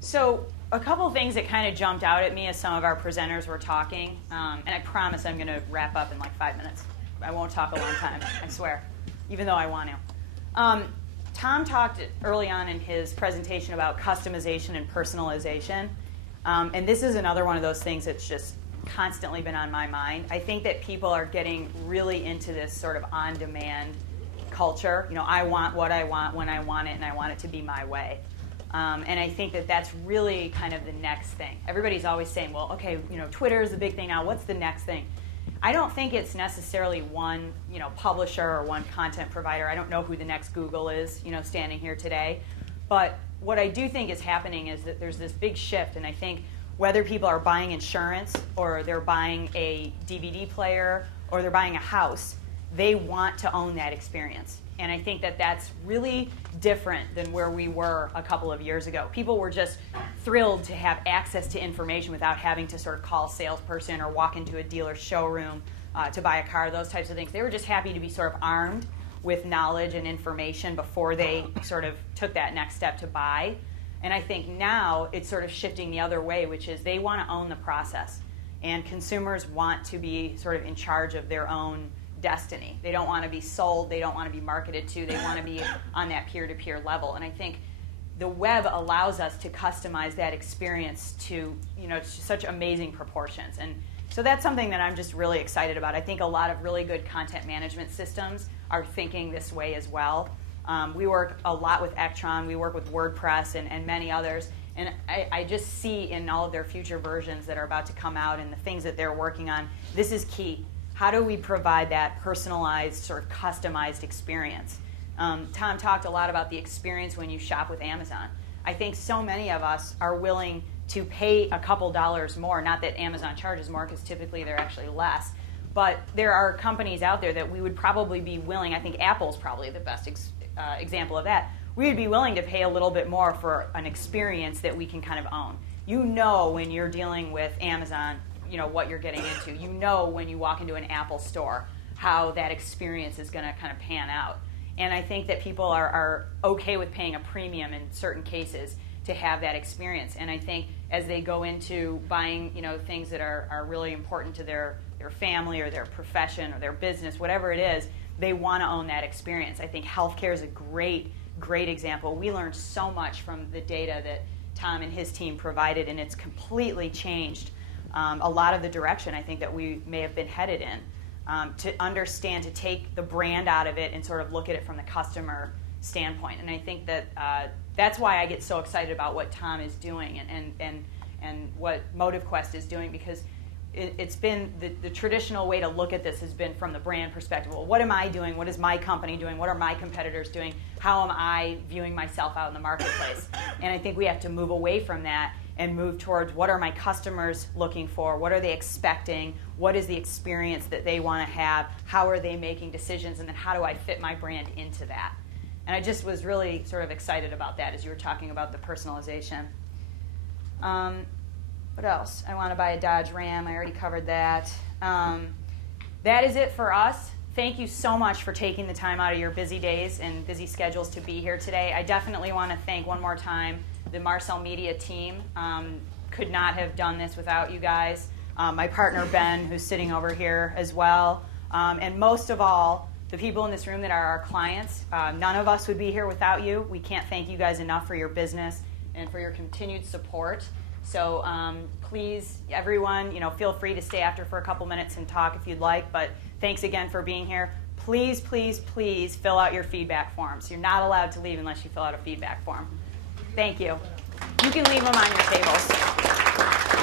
So a couple of things that kind of jumped out at me as some of our presenters were talking, and I promise I'm going to wrap up in like 5 minutes. I won't talk a long time, I swear, even though I want to. Tom talked early on in his presentation about customization and personalization, and this is another one of those things that's just constantly been on my mind. I think that people are getting really into this sort of on-demand culture. You know, I want what I want when I want it, and I want it to be my way. And I think that that's really kind of the next thing. Everybody's always saying, well, okay, you know, Twitter is the big thing now. What's the next thing? I don't think it's necessarily one, you know, publisher or one content provider. I don't know who the next Google is, you know, standing here today. But what I do think is happening is that there's this big shift, and I think whether people are buying insurance or they're buying a DVD player or they're buying a house, they want to own that experience. And I think that that's really different than where we were a couple of years ago. People were just thrilled to have access to information without having to sort of call a salesperson or walk into a dealer's showroom to buy a car, those types of things. They were just happy to be sort of armed with knowledge and information before they sort of took that next step to buy. And I think now it's sort of shifting the other way, which is they want to own the process. And consumers want to be sort of in charge of their own destiny. They don't want to be sold. They don't want to be marketed to. They want to be on that peer-to-peer level. And I think the web allows us to customize that experience to, you know, to such amazing proportions. And so that's something that I'm just really excited about. I think a lot of really good content management systems are thinking this way as well. We work a lot with Ektron. We work with WordPress and many others. And I just see in all of their future versions that are about to come out and the things that they're working on, this is key. How do we provide that personalized, sort of customized experience? Tom talked a lot about the experience when you shop with Amazon. I think so many of us are willing to pay a couple dollars more, not that Amazon charges more, because typically they're actually less, but there are companies out there that we would probably be willing, I think Apple's probably the best example of that, we would be willing to pay a little bit more for an experience that we can kind of own. You know when you're dealing with Amazon, you know what you're getting into. You know when you walk into an Apple store how that experience is going to kind of pan out. And I think that people are okay with paying a premium in certain cases to have that experience. And I think as they go into buying, you know, things that are really important to their family or their profession or their business, whatever it is, they want to own that experience. I think healthcare is a great example. We learned so much from the data that Tom and his team provided, and it's completely changed a lot of the direction I think that we may have been headed in, to understand, to take the brand out of it and sort of look at it from the customer standpoint. And I think that that's why I get so excited about what Tom is doing and what MotiveQuest is doing, because it's been the traditional way to look at this has been from the brand perspective. Well, what am I doing? What is my company doing? What are my competitors doing? How am I viewing myself out in the marketplace? And I think we have to move away from that and move towards what are my customers looking for? What are they expecting? What is the experience that they want to have? How are they making decisions? And then how do I fit my brand into that? And I just was really sort of excited about that as you were talking about the personalization. What else? I want to buy a Dodge Ram. I already covered that. That is it for us. Thank you so much for taking the time out of your busy days and busy schedules to be here today. I definitely want to thank one more time the Marcel Media team. Could not have done this without you guys. My partner Ben, who's sitting over here as well. And most of all, the people in this room that are our clients. None of us would be here without you. We can't thank you guys enough for your business and for your continued support. So please, everyone, feel free to stay after for a couple minutes and talk if you'd like. But thanks again for being here. Please, please, please fill out your feedback forms. You're not allowed to leave unless you fill out a feedback form. Thank you. You can leave them on your tables.